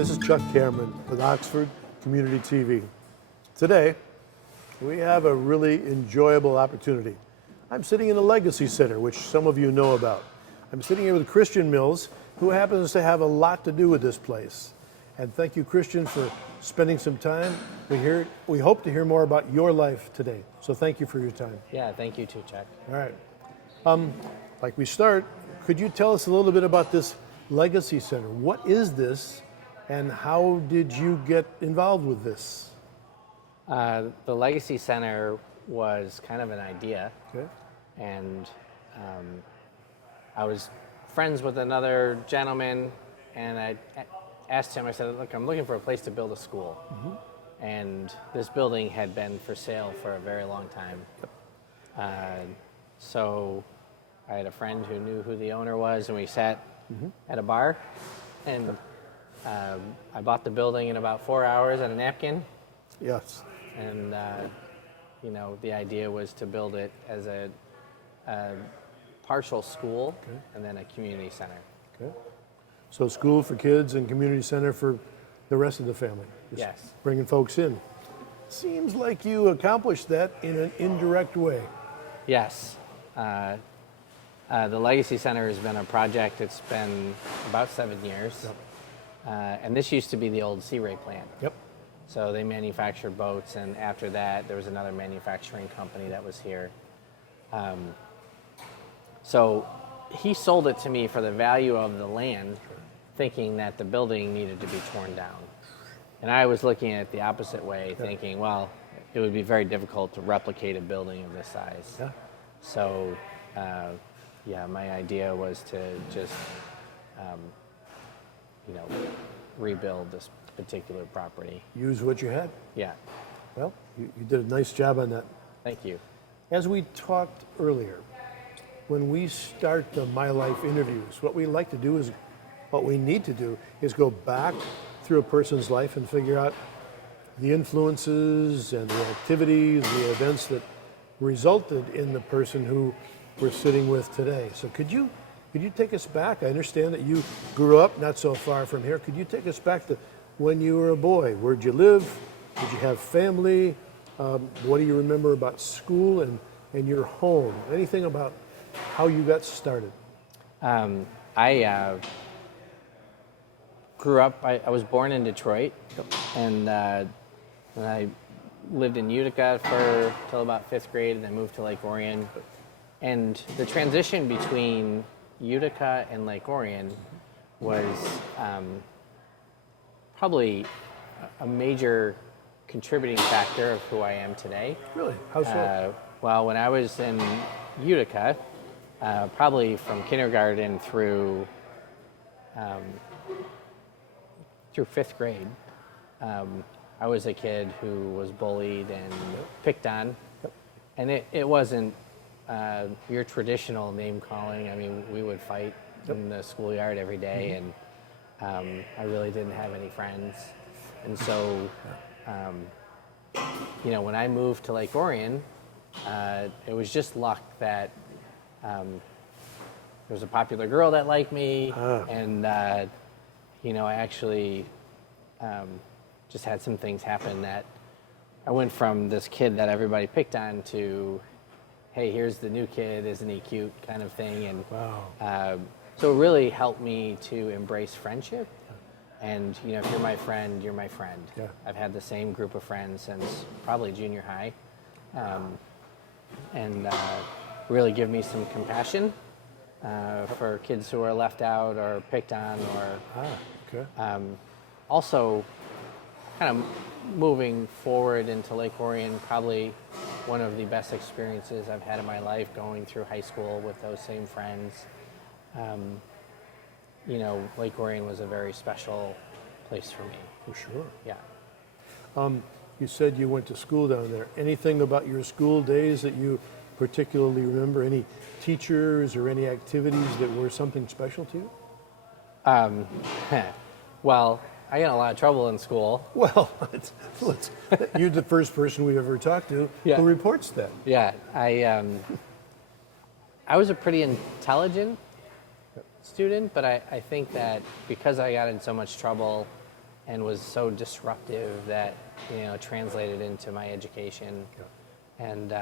This is Chuck Cameron with Oxford Community TV. Today, we have a really enjoyable opportunity. I'm sitting in the Legacy Center, which some of you know about. I'm sitting here with Christian Mills, who happens to have a lot to do with this place. And thank you, Christian, for spending some time. We hope to hear more about your life today. So thank you for your time. Yeah, thank you too, Chuck. All right. Like we start, could you tell us a little bit about this Legacy Center? What is this, and how did you get involved with this? The Legacy Center was kind of an idea, Okay. and I was friends with another gentleman, and I asked him, I said, look, I'm looking for a place to build a school. Mm-hmm. And this building had been for sale for a very long time. So I had a friend who knew who the owner was, and we sat at a bar, and I bought the building in about 4 hours on a napkin. Yes. And, the idea was to build it as a partial school, okay, and then a community center. Okay. So school for kids and community center for the rest of the family. Just yes. Bringing folks in. Seems like you accomplished that in an indirect way. Yes. The Legacy Center has been a project. It's been about 7 years. Yep. And this used to be the old Sea Ray plant. Yep. So they manufactured boats, and after that, there was another manufacturing company that was here. So he sold it to me for the value of the land, thinking that the building needed to be torn down. And I was looking at it the opposite way, thinking, well, it would be very difficult to replicate a building of this size. Yeah. So, my idea was to just, rebuild this particular property. Use what you had. Yeah. Well, you did a nice job on that. Thank you. As we talked earlier, when we start the My Life interviews, what we need to do is go back through a person's life and figure out the influences and the activities, the events that resulted in the person who we're sitting with today. So could you take us back? I understand that you grew up not so far from here. Could you take us back to when you were a boy? Where'd you live? Did you have family? What do you remember about school and your home? Anything about how you got started? I grew up, I was born in Detroit, and I lived in Utica till about 5th grade, and then moved to Lake Orion. And the transition between Utica and Lake Orion was probably a major contributing factor of who I am today. Really? How so? Well, when I was in Utica, probably from kindergarten through 5th grade, I was a kid who was bullied and picked on. And it wasn't your traditional name calling. I mean, we would fight in the schoolyard every day, and I really didn't have any friends. And so, when I moved to Lake Orion, it was just luck that there was a popular girl that liked me, and I actually just had some things happen that I went from this kid that everybody picked on to, hey, here's the new kid, isn't he cute, kind of thing. And wow. So it really helped me to embrace friendship. And if you're my friend, you're my friend. Yeah. I've had the same group of friends since probably junior high, and really give me some compassion for kids who are left out or picked on, or also kind of moving forward into Lake Orion, probably one of the best experiences I've had in my life, going through high school with those same friends. Lake Orion was a very special place for me. For sure. Yeah. You said you went to school down there. Anything about your school days that you particularly remember? Any teachers or any activities that were something special to you? Well, I got in a lot of trouble in school. Well, you're the first person we've ever talked to who reports that. Yeah, I was a pretty intelligent student, but I think that because I got in so much trouble, and was so disruptive that, translated into my education. Yeah. And,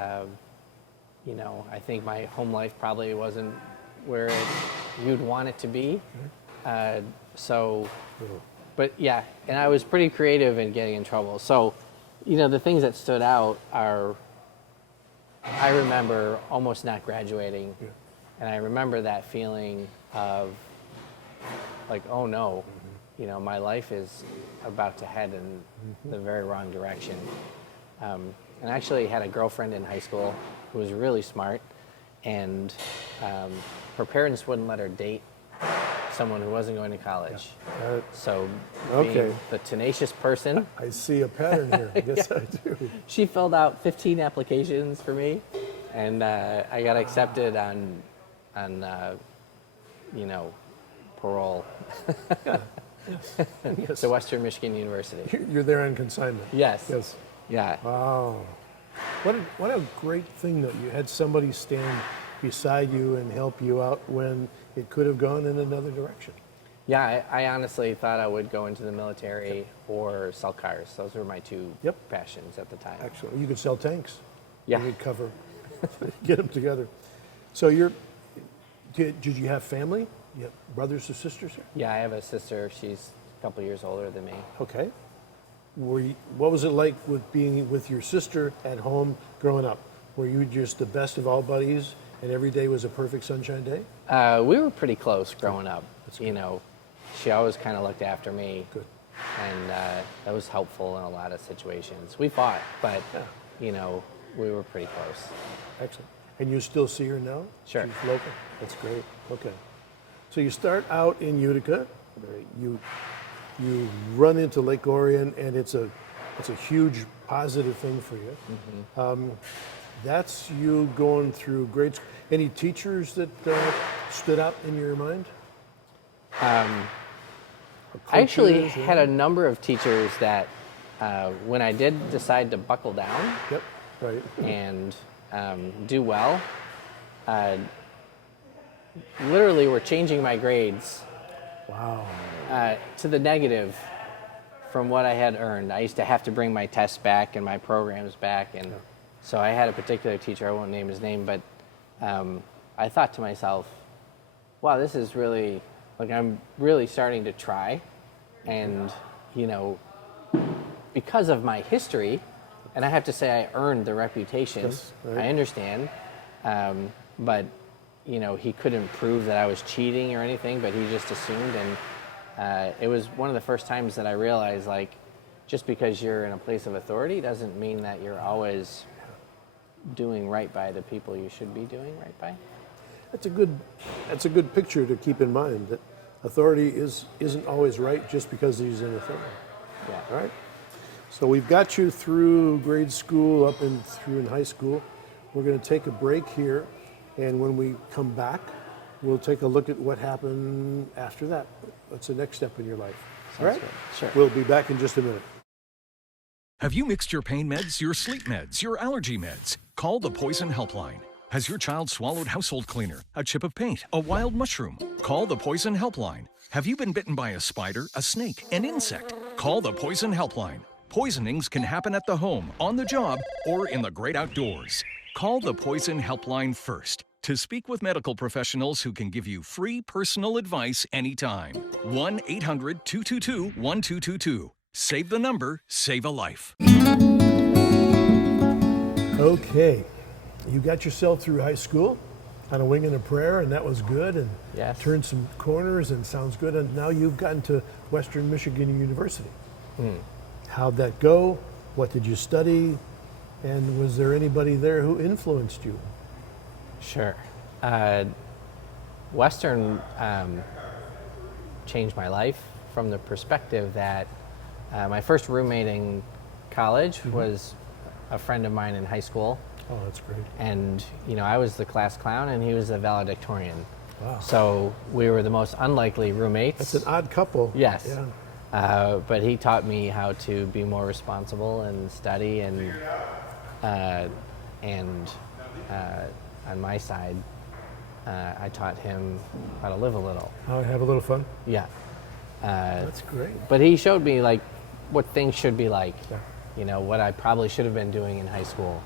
I think my home life probably wasn't where you'd want it to be. But yeah, and I was pretty creative in getting in trouble. So, the things that stood out are, I remember almost not graduating. Yeah. And I remember that feeling of like, oh no, my life is about to head in the very wrong direction. And I actually had a girlfriend in high school who was really smart, and her parents wouldn't let her date someone who wasn't going to college. Yeah. So Okay. being the tenacious person, I see a pattern here. Yes, I do. she filled out 15 applications for me, and I got accepted on parole Yes. to Western Michigan University. You're there on consignment. Yes. Yes. Yeah. Wow. What a great thing that you had somebody stand beside you and help you out when it could have gone in another direction. Yeah, I honestly thought I would go into the military or sell cars. Those were my two Yep. passions at the time. Excellent. You could sell tanks. Yeah. You could cover, get them together. So did you have family? You have brothers or sisters here? Yeah, I have a sister. She's a couple years older than me. Okay. What was it like with being with your sister at home growing up? Were you just the best of all buddies and every day was a perfect sunshine day? We were pretty close growing up. She always kind of looked after me. Good. And that was helpful in a lot of situations. We fought, but, we were pretty close. Excellent. And you still see her now? Sure. She's local? That's great. Okay. So you start out in Utica. You run into Lake Orion, and it's a huge positive thing for you. Mm-hmm. That's you going through grade school. Any teachers that stood out in your mind? I actually had a number of teachers that, when I did decide to buckle down Yep, right. and do well, literally were changing my grades Wow. to the negative from what I had earned. I used to have to bring my tests back and my programs back, and so I had a particular teacher, I won't name his name, but I thought to myself, wow, this is really, I'm really starting to try, and, because of my history, and I have to say I earned the reputation, Yes, right. I understand, but, he couldn't prove that I was cheating or anything, but he just assumed, and it was one of the first times that I realized, just because you're in a place of authority doesn't mean that you're always doing right by the people you should be doing right by. That's a good picture to keep in mind, that authority isn't always right just because he's in authority. Yeah. All right. So we've got you through grade school up and through in high school. We're going to take a break here, and when we come back, we'll take a look at what happened after that. What's the next step in your life? All right? good. Sure. We'll be back in just a minute. Have you mixed your pain meds, your sleep meds, your allergy meds? Call the Poison Helpline. Has your child swallowed household cleaner, a chip of paint, a wild mushroom? Call the Poison Helpline. Have you been bitten by a spider, a snake, an insect? Call the Poison Helpline. Poisonings can happen at the home, on the job, or in the great outdoors. Call the Poison Helpline first to speak with medical professionals who can give you free personal advice anytime. 1-800-222-1222. Save the number, save a life. Okay. You got yourself through high school on a wing and a prayer, and that was good, and Yes. turned some corners, and sounds good, and now you've gotten to Western Michigan University. How'd that go? What did you study? And was there anybody there who influenced you? Sure. Western changed my life from the perspective that my first roommate in college was a friend of mine in high school. Oh, that's great. And, I was the class clown and he was the valedictorian. Wow. So we were the most unlikely roommates. That's an odd couple. Yes. Yeah. But he taught me how to be more responsible and study, and on my side, I taught him how to live a little. How to have a little fun? Yeah. That's great. But he showed me like what things should be like. Yeah. You know, what I probably should have been doing in high school.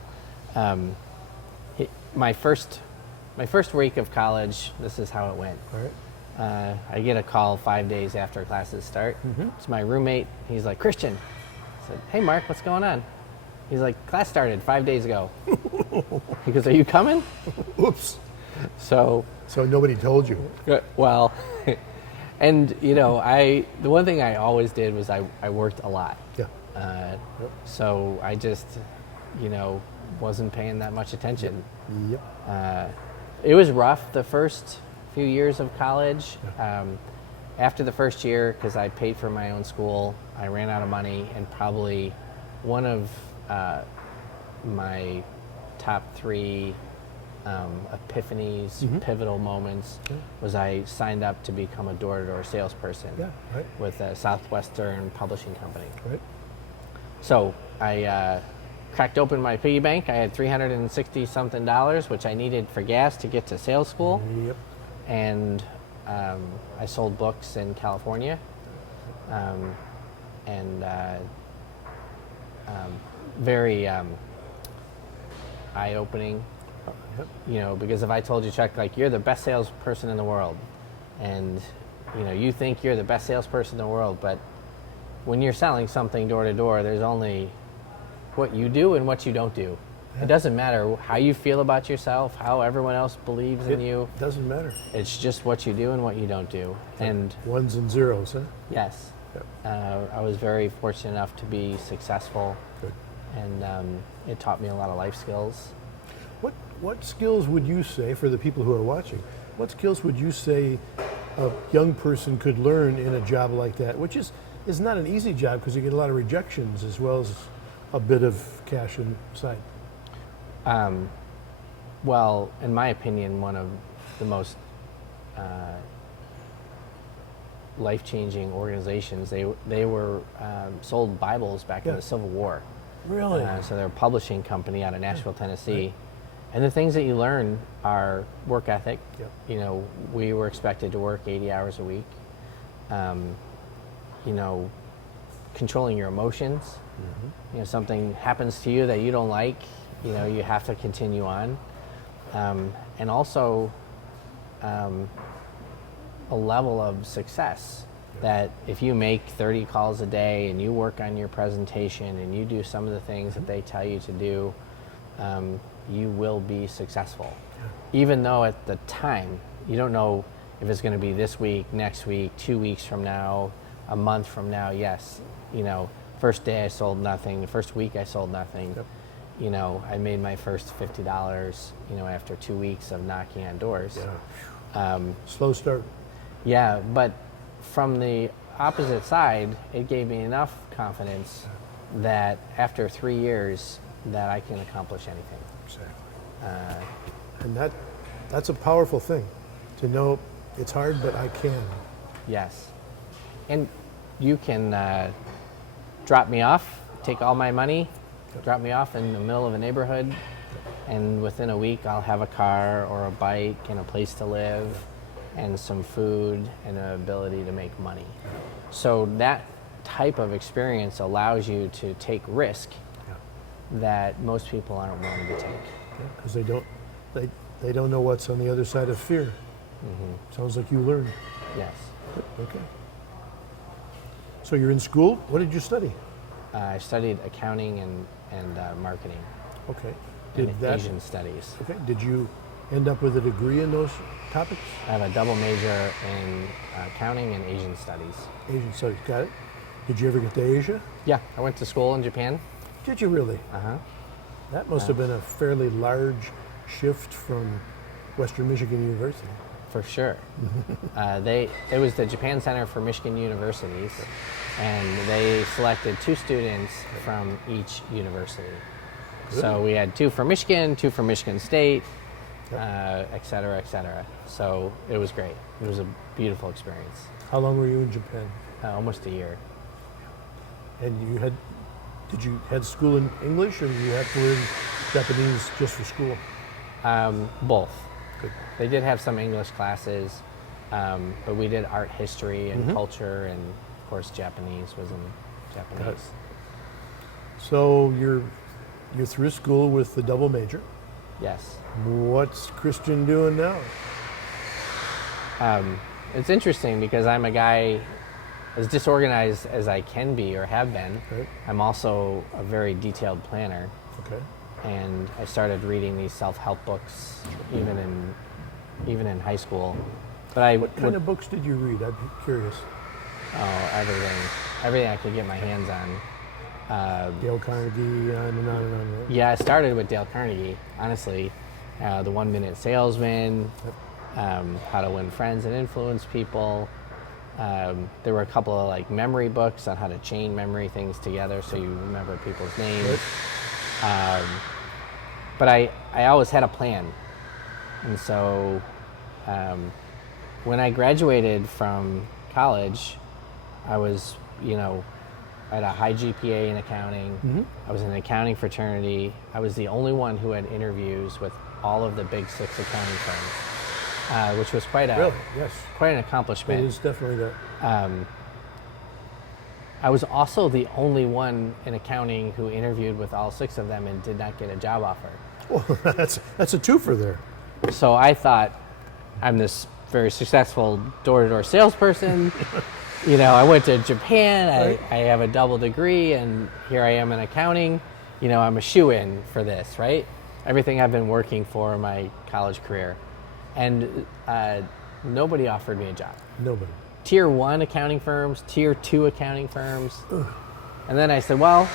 My first week of college, this is how it went. All right. I get a call 5 days after classes start. It's my roommate. He's like, Christian. I said, hey, Mark, what's going on? He's like, class started 5 days ago. He goes, are you coming? Oops. So nobody told you. well, and you know, the one thing I always did was I worked a lot. Yeah. So I just, you know, wasn't paying that much attention. Yep. It was rough the first few years of college. After the first year, because I paid for my own school, I ran out of money, and probably one of my top 3 epiphanies, pivotal moments, was I signed up to become a door-to-door salesperson with a Southwestern publishing company. Right. So I cracked open my piggy bank. I had $360-something, which I needed for gas to get to sales school. Yep. And I sold books in California. Very eye-opening. Yep. You know, because if I told you, Chuck, like, you're the best salesperson in the world, and you know, you think you're the best salesperson in the world, but when you're selling something door to door, there's only what you do and what you don't do. It doesn't matter how you feel about yourself, how everyone else believes in you. It doesn't matter. It's just what you do and what you don't do. And Ones and zeros, huh? yes, Yep. I was very fortunate enough to be successful, Good. and it taught me a lot of life skills. What skills would you say, for the people who are watching, what skills would you say a young person could learn in a job like that, which is not an easy job because you get a lot of rejections as well as a bit of cash inside? Well, in my opinion, one of the most life-changing organizations. They were sold Bibles back in the Civil War. Really? So they're a publishing company out of Nashville, Tennessee. And the things that you learn are work ethic. Yep. You know, we were expected to work 80 hours a week. You know, controlling your emotions. You know, something happens to you that you don't like, you know, you have to continue on. And also a level of success that if you make 30 calls a day and you work on your presentation and you do some of the things that they tell you to do, you will be successful. Even though at the time, you don't know if it's going to be this week, next week, 2 weeks from now, a month from now. Yes, you know, first day I sold nothing, the first week I sold nothing. Yep. You know, I made my first $50, you know, after 2 weeks of knocking on doors. Yeah. Slow start. Yeah, but from the opposite side, it gave me enough confidence that after 3 years that I can accomplish anything. Exactly. And that's a powerful thing, to know it's hard, but I can. Yes. And you can drop me off, take all my money, drop me off in the middle of a neighborhood, and within a week I'll have a car or a bike and a place to live and some food and an ability to make money. So that type of experience allows you to take risk that most people aren't willing to take. Because they don't know what's on the other side of fear. Sounds like you learned. Yes. Okay. So you're in school. What did you study? I studied accounting and marketing. Okay. And Asian studies. Okay. Did you end up with a degree in those topics? I have a double major in accounting and Asian studies. Asian studies. Got it. Did you ever get to Asia? Yeah, I went to school in Japan. Did you really? Uh-huh. That must have been a fairly large shift from Western Michigan University. For sure. It was the Japan Center for Michigan Universities, and they selected 2 students from each university. Good. So we had 2 from Michigan, 2 from Michigan State, et cetera, et cetera. So it was great. It was a beautiful experience. How long were you in Japan? Almost a year. And did you had school in English, or did you have to learn Japanese just for school? Both. Good. They did have some English classes, But we did art history and culture, and of course Japanese was in Japanese. So you're through school with the double major. Yes. What's Christian doing now? It's interesting because I'm a guy as disorganized as I can be or have been. Okay. I'm also a very detailed planner, Okay. and I started reading these self-help books even in high school. But What kind of books did you read? I'm curious. everything I could get my hands on. Dale Carnegie, on and on and on. Right? Yeah, I started with Dale Carnegie, honestly. The 1 Minute Salesman, How to Win Friends and Influence People. There were a couple of like memory books on how to chain memory things together so you remember people's names. But I always had a plan. And so when I graduated from college, I was, I had a high GPA in accounting. I was in an accounting fraternity. I was the only one who had interviews with all of the big 6 accounting firms, which was quite Really? Yes. an accomplishment. It is definitely that. I was also the only one in accounting who interviewed with all 6 of them and did not get a job offer. Well, that's a twofer there. So I thought, I'm this very successful door-to-door salesperson. I went to Japan. Right. I have a double degree, and here I am in accounting. I'm a shoo-in for this, right? Everything I've been working for my college career. And nobody offered me a job. Nobody. Tier 1 accounting firms, Tier 2 accounting firms. And then I said, well,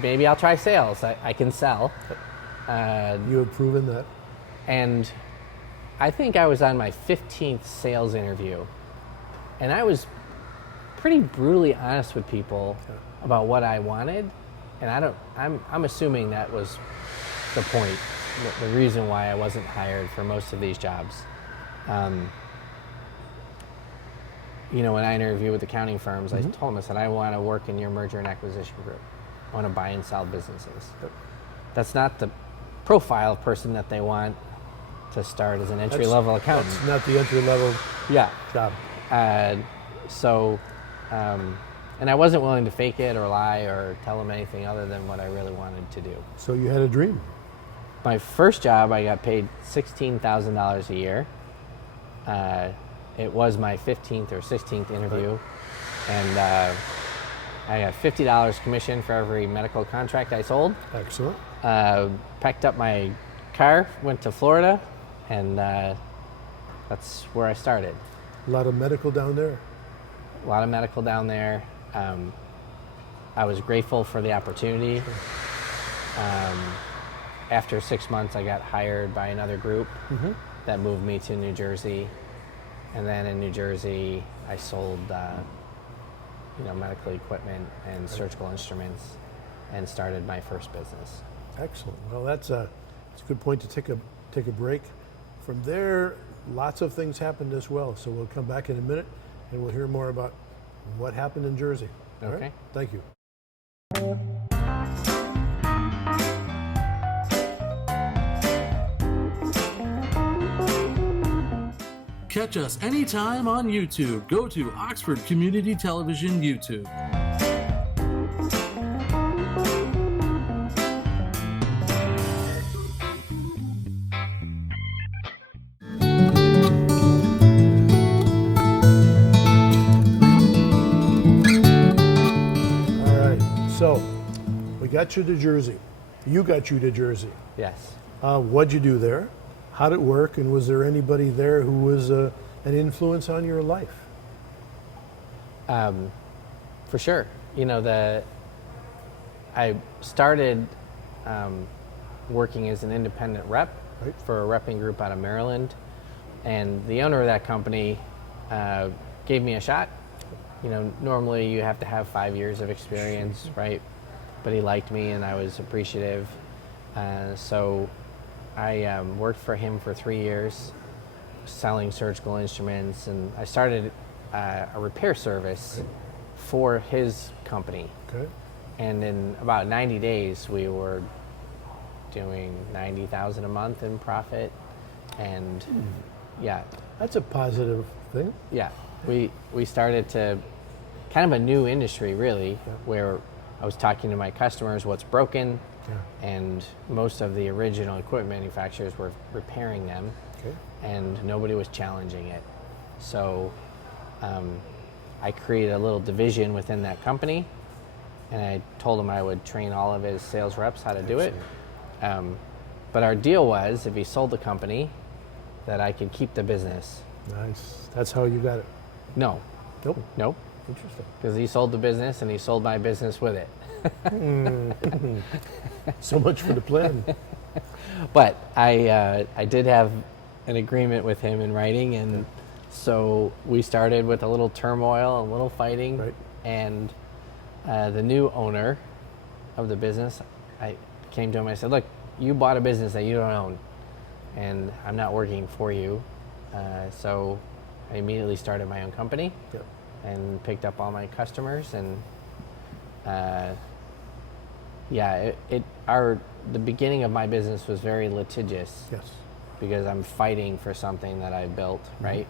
maybe I'll try sales. I can sell. You have proven that. And I think I was on my 15th sales interview. And I was pretty brutally honest with people about what I wanted. And I'm assuming that was the point, the reason why I wasn't hired for most of these jobs. When I interviewed with accounting firms, I told them, I said, I want to work in your merger and acquisition group. I want to buy and sell businesses. That's not the profile of person that they want to start as an entry-level accountant. That's not the entry-level job. And I wasn't willing to fake it or lie or tell them anything other than what I really wanted to do. So you had a dream. My first job, I got paid $16,000 a year. It was my 15th or 16th interview. And I got $50 commission for every medical contract I sold. Excellent. Packed up my car, went to Florida, and that's where I started. A lot of medical down there. A lot of medical down there. I was grateful for the opportunity. After 6 months, I got hired by another group that moved me to New Jersey. And then in New Jersey, I sold medical equipment and surgical instruments and started my first business. Excellent. Well, that's a good point to take a break. From there, lots of things happened as well. So we'll come back in a minute and we'll hear more about what happened in Jersey. All Okay. right? Thank you. Catch us anytime on YouTube. Go to Oxford Community Television YouTube. All right. So we got you to Jersey. You got you to Jersey. Yes. What'd you do there? How'd it work? And was there anybody there who was an influence on your life? For sure. I started working as an independent rep for a repping group out of Maryland. And the owner of that company gave me a shot. Normally you have to have 5 years of experience, right? But he liked me and I was appreciative. So I worked for him for 3 years, selling surgical instruments, and I started a repair service for his company. Okay. And in about 90 days, we were doing $90,000 a month in profit, and That's a positive thing. Yeah, we started to kind of a new industry really, where I was talking to my customers what's broken, and most of the original equipment manufacturers were repairing them, and nobody was challenging it. So I created a little division within that company, and I told him I would train all of his sales reps how to do it. But our deal was, if he sold the company, that I could keep the business. Nice. That's how you got it. No. Nope. Nope. Interesting. Because he sold the business and he sold my business with it. So much for the plan. But I did have an agreement with him in writing, and so we started with a little turmoil, a little fighting, Right. and the new owner of the business, I came to him, I said, look, you bought a business that you don't own, and I'm not working for you. So I immediately started my own company and picked up all my customers, and the beginning of my business was very litigious. Yes. Because I'm fighting for something that I built, right?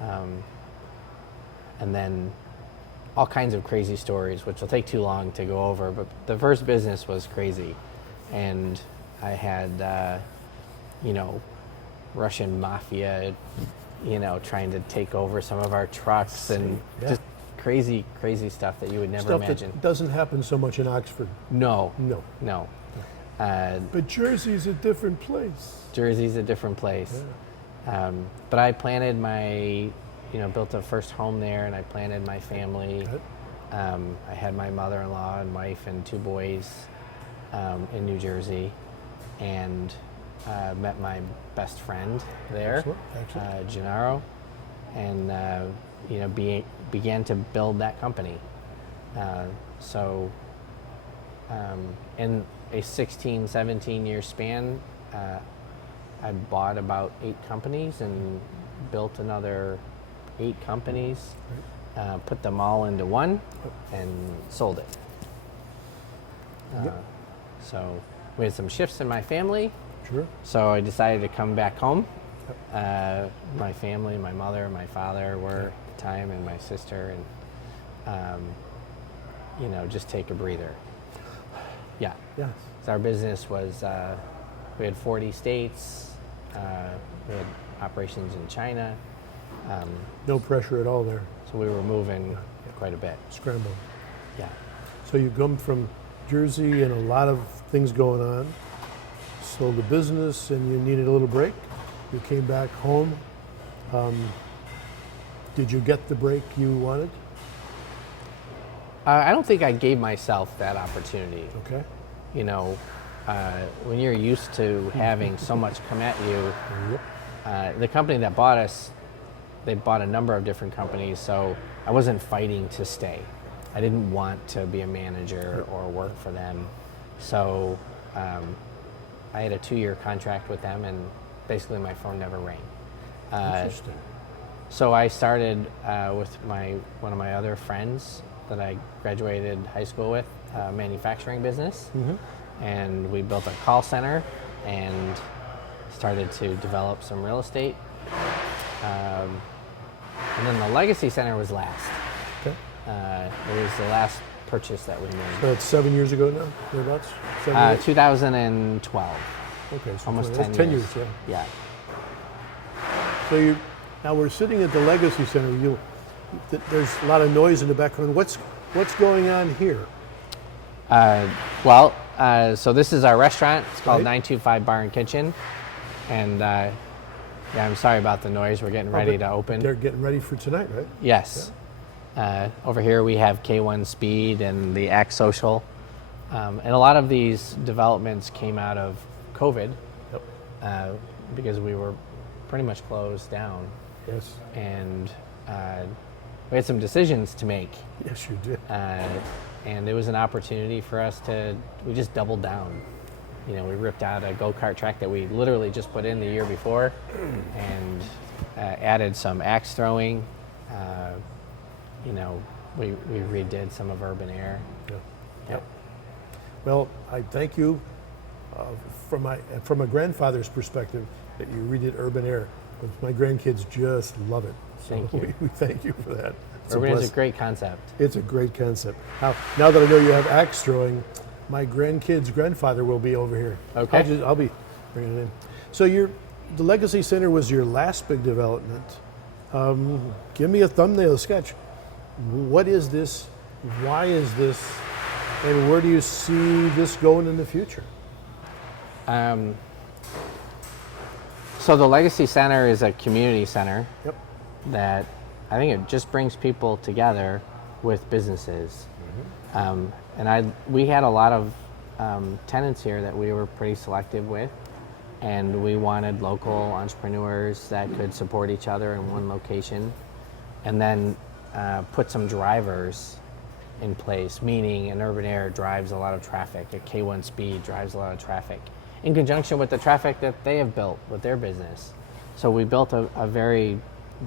And then all kinds of crazy stories, which will take too long to go over, but the first business was crazy. And I had, Russian mafia, trying to take over some of our trucks, and just crazy, crazy stuff that you would never Stuff imagine. that doesn't happen so much in Oxford. No. No. But Jersey's a different place. Jersey's a different place. But I planted built a first home there, and I planted my family. I had my mother-in-law and wife and 2 boys in New Jersey, and met my best friend there, Excellent. Gennaro, and began to build that company. In a 16, 17-year span, I bought about 8 companies and built another 8 companies, put them all into one, and sold it. So we had some shifts in my family. Sure. So I decided to come back home. My family, my mother, my father were at the time, and my sister, and just take a breather. Yeah. Yes. So our business was, we had 40 states. We had operations in China. No pressure at all there. So we were moving quite a bit. Scrambled. Yeah. So you come from Jersey and a lot of things going on. Sold the business and you needed a little break. You came back home. Did you get the break you wanted? I don't think I gave myself that opportunity. Okay. When you're used to having so much come at you, the company that bought us, they bought a number of different companies, so I wasn't fighting to stay. I didn't want to be a manager or work for them. So I had a 2-year contract with them, and basically my phone never rang. Interesting. So I started with one of my other friends that I graduated high school with, a manufacturing business. And we built a call center and started to develop some real estate. And then the Legacy Center was last. Okay. It was the last purchase that we made. So it's 7 years ago now, thereabouts? 7 years? 2012. Okay, so Almost that's 10 years. yeah. Yeah. So now we're sitting at the Legacy Center. There's a lot of noise in the background. What's going on here? So this is our restaurant. It's called Right. 925 Bar and Kitchen. And I'm sorry about the noise. We're getting ready to open. They're getting ready for tonight, right? Yes. Over here we have K1 Speed and the Act Social. And a lot of these developments came out of COVID because we were pretty much closed down. Yes. And we had some decisions to make. Yes, you did. And it was an opportunity for us we just doubled down. We ripped out a go-kart track that we literally just put in the year before and added some axe throwing. We redid some of urban air. Yeah. Well, I thank you from a grandfather's perspective that you redid urban air. My grandkids just love it. So Thank you. We thank you for that. It's a Urban is a blessing. great concept. It's a great concept. Now that I know you have axe throwing, my grandkid's grandfather will be over here. Okay. I'll be bringing it in. So the Legacy Center was your last big development. Give me a thumbnail sketch. What is this? Why is this? And where do you see this going in the future? So the Legacy Center is a community center Yep. that I think it just brings people together with businesses. And we had a lot of tenants here that we were pretty selective with, and we wanted local entrepreneurs that could support each other in one location, and then put some drivers in place, meaning an urban air drives a lot of traffic, a K1 speed drives a lot of traffic, in conjunction with the traffic that they have built with their business. So we built a very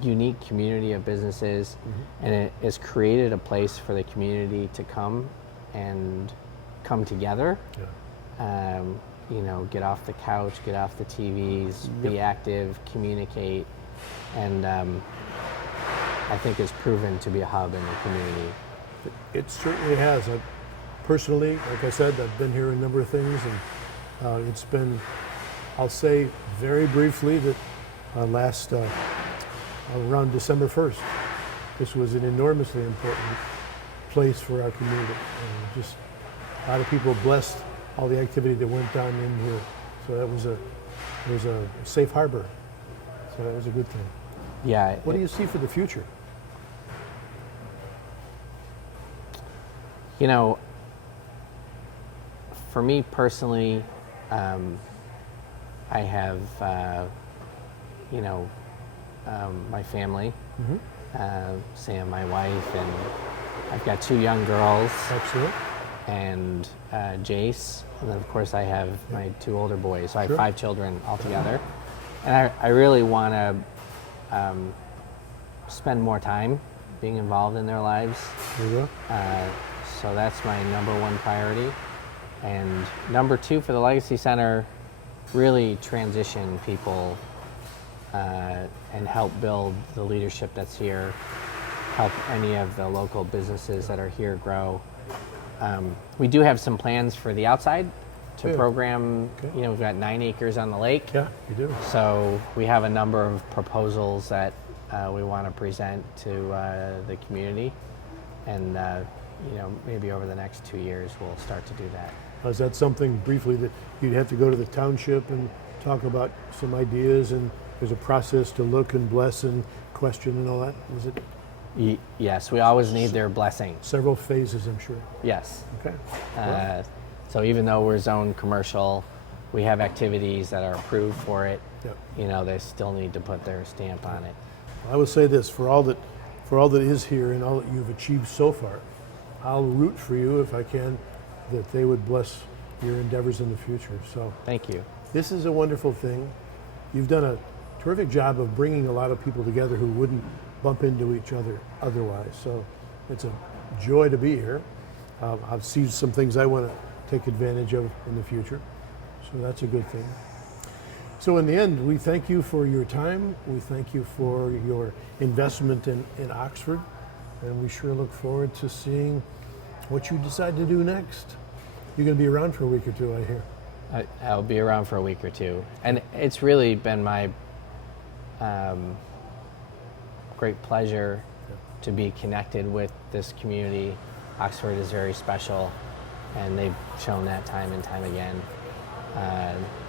unique community of businesses, and it has created a place for the community to come together. Yeah. Get off the couch, get off the TVs, be active, communicate, and I think it's proven to be a hub in the community. It certainly has. Personally, like I said, I've been here a number of things, and it's been, I'll say very briefly that last around December 1st, this was an enormously important place for our community. And just a lot of people blessed all the activity that went down in here. So it was a safe harbor. So that was a good thing. Yeah. What do you see for the future? For me personally, I have, my family, Sam, my wife, and I've got 2 young girls. Excellent. And Jace, and then of course I have my 2 older boys, so I have Sure. 5 children altogether. And I really want to spend more time being involved in their lives. There you go. So that's my number 1 priority. And number 2 for the Legacy Center, really transition people and help build the leadership that's here, help any of the local businesses that are here grow. We do have some plans for the outside to program, Okay. we've got 9 acres on the lake. Yeah, you do. So we have a number of proposals that we want to present to the community, and maybe over the next 2 years we'll start to do that. Is that something briefly that you'd have to go to the township and talk about some ideas, and there's a process to look and bless and question and all that? Is it Yes, we always need their blessing. several phases, I'm sure? Yes. Okay. So even though we're zoned commercial, we have activities that are approved for it. Yep. They still need to put their stamp on it. I would say this, for all that is here and all that you've achieved so far, I'll root for you if I can, that they would bless your endeavors in the future. So Thank you. this is a wonderful thing. You've done a terrific job of bringing a lot of people together who wouldn't bump into each other otherwise. So it's a joy to be here. I've seen some things I want to take advantage of in the future. So that's a good thing. So in the end, we thank you for your time. We thank you for your investment in Oxford. And we sure look forward to seeing what you decide to do next. You're going to be around for a week or 2, I hear. I'll be around for a week or 2. And it's really been my great pleasure to be connected with this community. Oxford is very special, and they've shown that time and time again.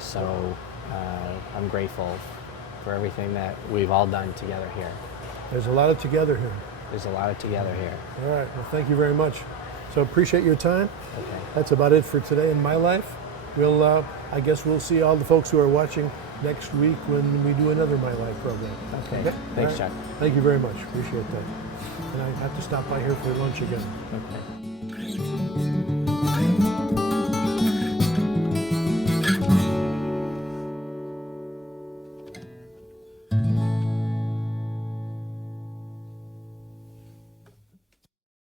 So I'm grateful for everything that we've all done together here. There's a lot of together here. There's a lot of together here. All right, well, thank you very much. So appreciate your time. Okay. That's about it for today in my life. I guess we'll see all the folks who are watching next week when we do another My Life program. Okay. All Thanks, right. Chuck. Thank you very much. Appreciate that. And I have to stop by here for lunch again. Okay.